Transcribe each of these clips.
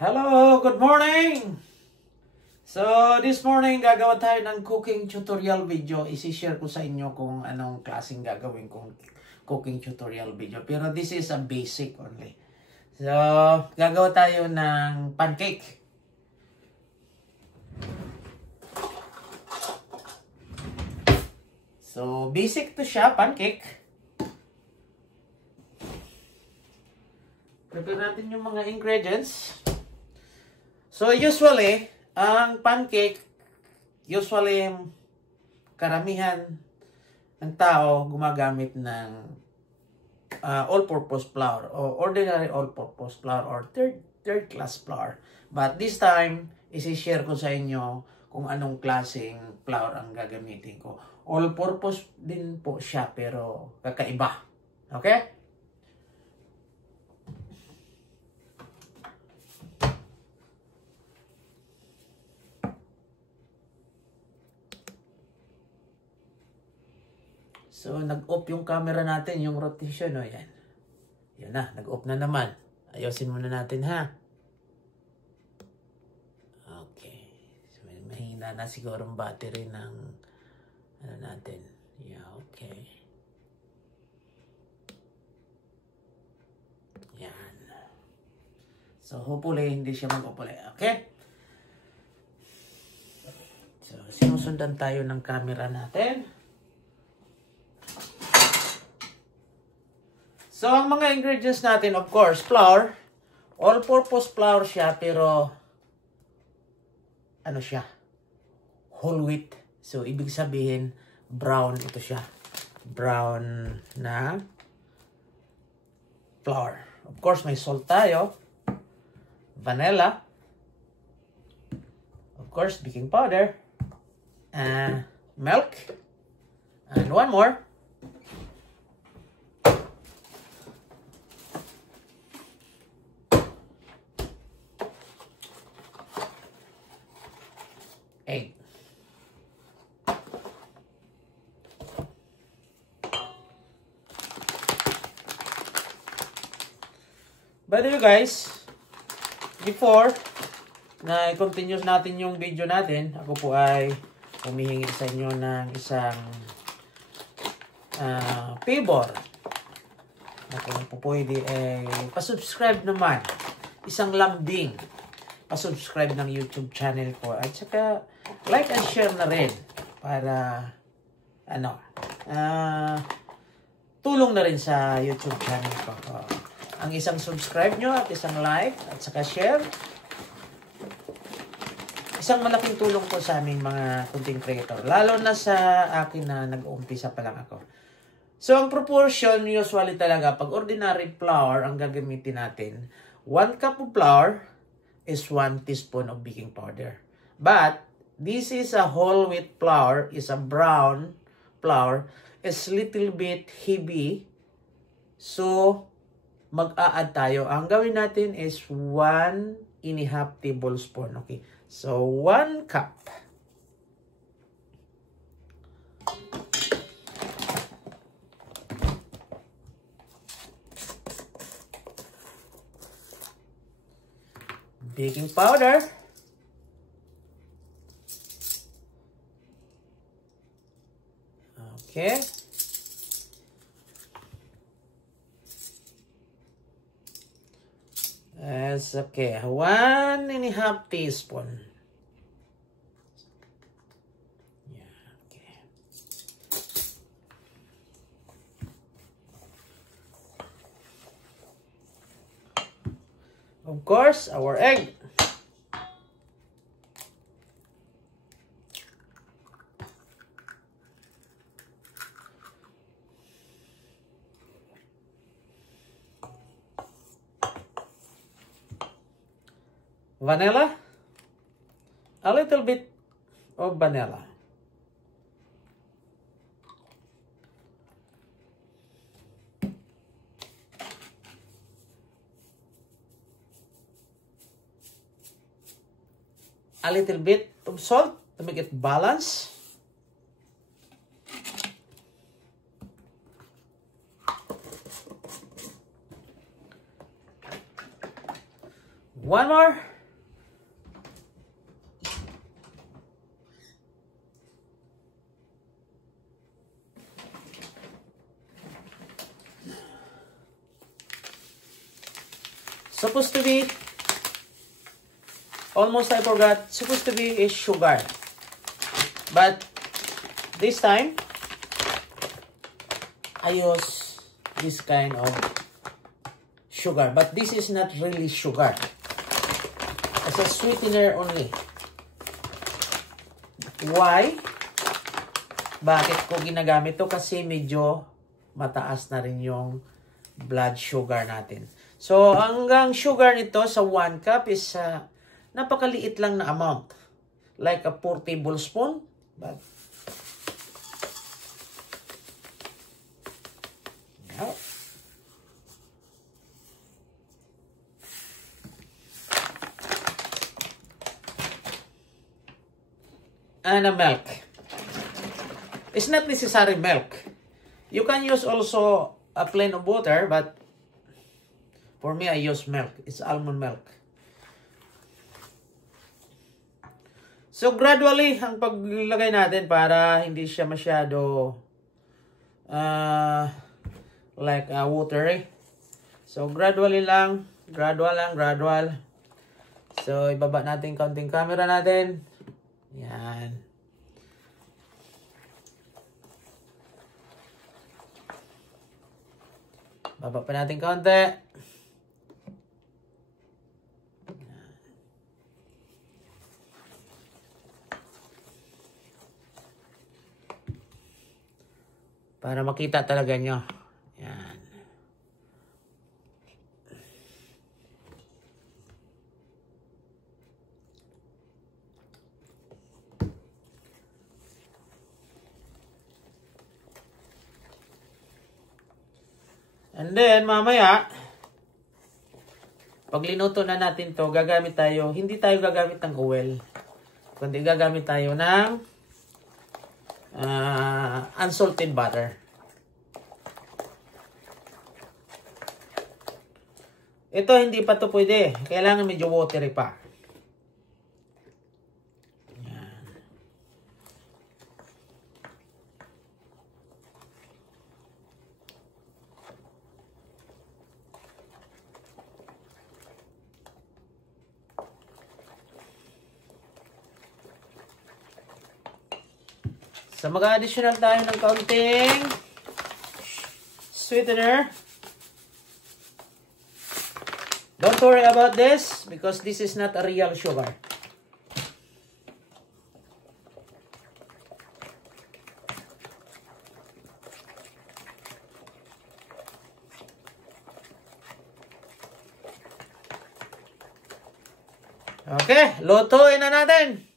Hello, good morning! So, this morning gagawa tayo ng cooking tutorial video. Isi-share ko sa inyo kung anong klaseng gagawin kong cooking tutorial video. Pero this is a basic only. So, gagawa tayo ng pancake. So, basic to siya, pancake. Prepare natin yung mga ingredients. So, usually, ang pancake, karamihan ng tao gumagamit ng all-purpose flour o ordinary all-purpose flour or third class flour. But this time, isi-share ko sa inyo kung anong klaseng flour ang gagamitin ko. All-purpose din po siya pero kakaiba. Okay? So, nag-off yung camera natin, yung rotation, o yan. Yan na, nag-off na naman. Ayusin muna natin, ha? Okay. So, mahina na siguro ang battery ng, ano natin. Yeah, okay. Yan. So, hopefully, hindi siya mag-upuli. Okay? So, sinusundan tayo ng camera natin. So, ang mga ingredients natin, of course, flour. All-purpose flour siya, pero ano siya? Whole wheat. So, ibig sabihin, brown ito siya. Brown na flour. Of course, may salt tayo. Vanilla. Of course, baking powder. Milk. And one more. Egg. By the way guys, before na i-continue natin yung video natin, ako po ay humihingi sa inyo ng isang favor. Na kung po pwede pasubscribe naman. Isang lambing. Pasubscribe ng YouTube channel ko. At saka like and share na rin para tulong na rin sa YouTube channel ko. Ang isang subscribe nyo at isang like at saka share, isang malaking tulong po sa aming mga content creator. Lalo na sa akin na nag-uumpisa pa lang ako. So, ang proportion usually talaga, pag ordinary flour ang gagamitin natin, 1 cup of flour is 1 teaspoon of baking powder. But, this is a whole wheat flour, is a brown flour, is little bit heavy. So, mag-a-add tayo. Ang gawin natin is 1.5 tablespoon. Okay. So, 1 cup. Baking powder. Okay. That's okay. 1.5 teaspoon. Yeah, okay. Of course, our egg. Vanilla. A little bit of vanilla. A little bit of salt to make it balanced. One more. Supposed to be, almost I forgot, supposed to be is sugar. But this time, I use this kind of sugar. But this is not really sugar. It's a sweetener only. Why? Bakit ko ginagamit to? Kasi medyo mataas na rin yung blood sugar natin. So, hanggang sugar nito sa 1 cup is napakaliit lang na amount. Like a 4 tablespoon. But, yeah. And a milk. It's not necessary milk. You can use also a plain of water, but for me, I use milk. It's almond milk. So, gradually, ang paglagay natin para hindi siya masyado watery. So, gradually lang. Gradual. So, ibaba natin kaunting camera natin. Yan. Baba pa natin kaunti. Para makita talaga nyo. Yan. And then, mamaya, pag linuto na natin to, gagamit tayo, hindi tayo gagamit ng oil, kundi gagamit tayo ng unsalted butter. Ito, hindi pa to pwede. Kailangan medyo watery pa. So, mag-additional tayo ng kaunting sweetener. Don't worry about this because this is not a real sugar. Okay, lutuin na natin.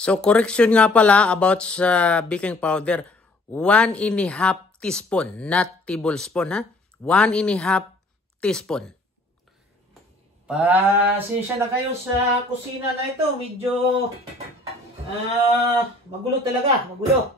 So, correction nga pala about sa baking powder. 1½ teaspoon, not tablespoon, ha? 1½ teaspoon. Pasensya na kayo sa kusina na ito. Medyo magulo talaga, magulo.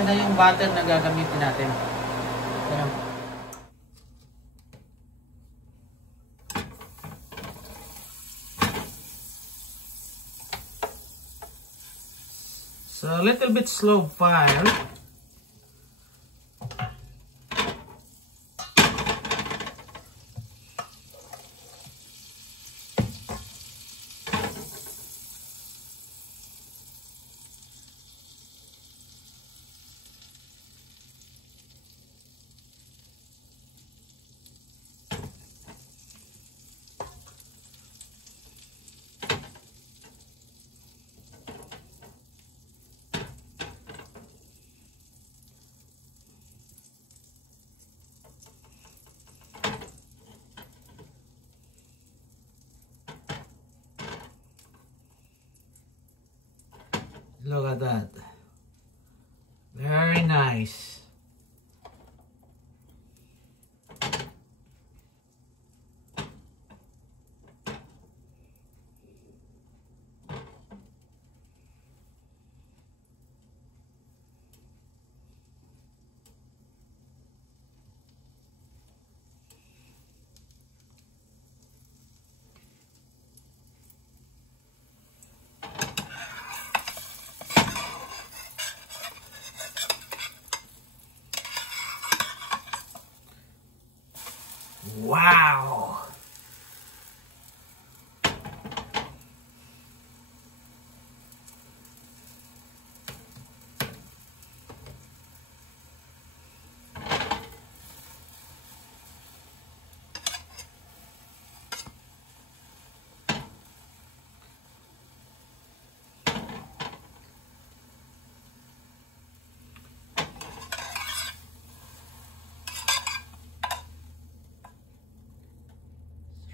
Ito na yung butter na gagamitin natin. Ayan. So, a little bit slow fire. Look at that. Very nice.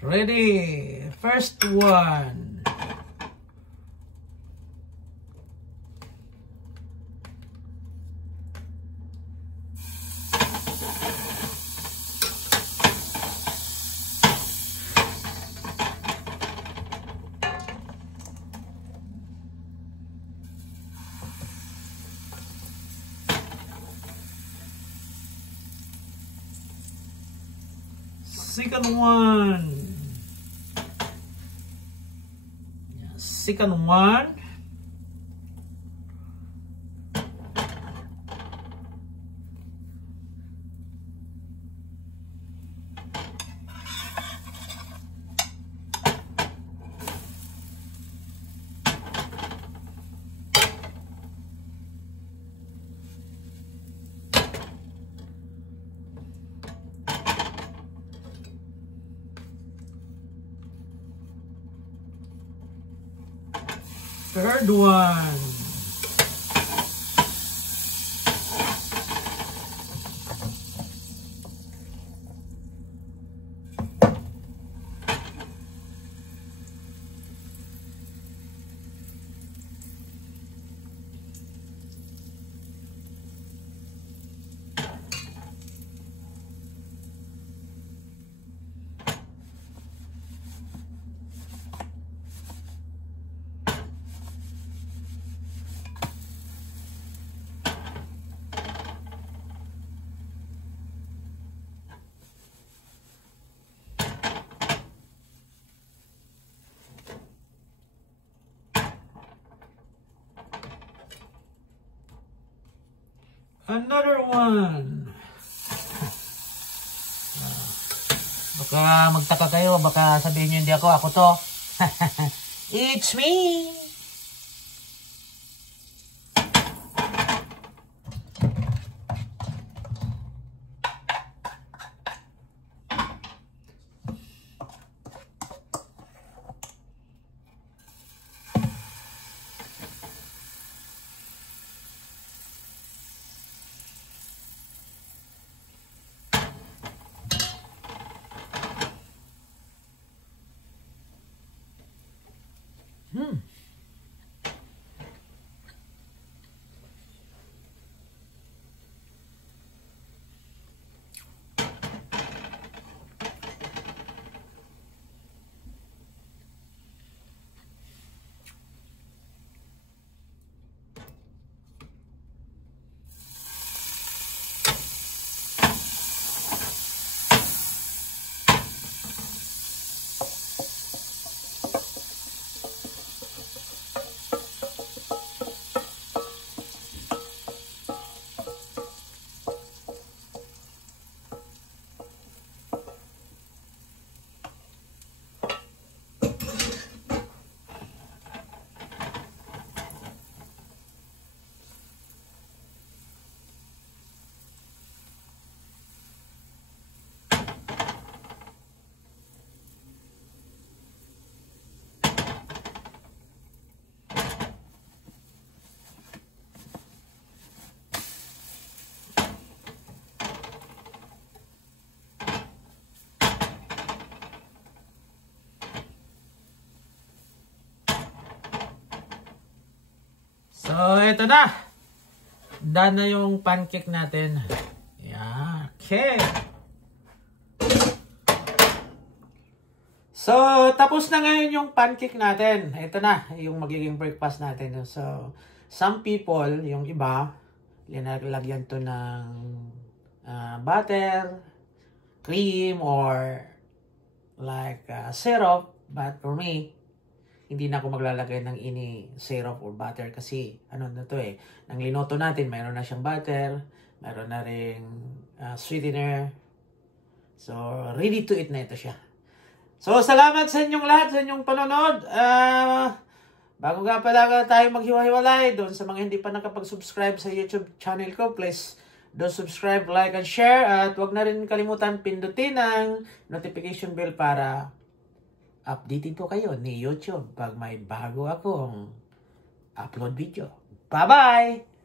Ready. First one. Second one. Second one. Third one. Another one. Baka magtaka kayo, baka sabihin nyo hindi ako, ako to. It's me! So, ito na. Done na yung pancake natin. Yeah. Okay. So, tapos na ngayon yung pancake natin. Ito na, yung magiging breakfast natin. So, some people, yung iba, linalagyan to ng butter, cream, or like syrup. But for me, hindi na ako maglalagay ng ini syrup or butter kasi ano na to eh. Nang linoto natin, mayroon na siyang butter, mayroon na ring sweetener. So, ready to eat na ito siya. So, salamat sa inyong lahat, sa inyong panonood. Bago nga pala tayo maghiwa-hiwalay, doon sa mga hindi pa nakapag-subscribe sa YouTube channel ko, please do subscribe, like, and share. At huwag na rin kalimutan pindutin ang notification bell para updated po kayo ni YouTube pag may bago akong upload video. Bye-bye!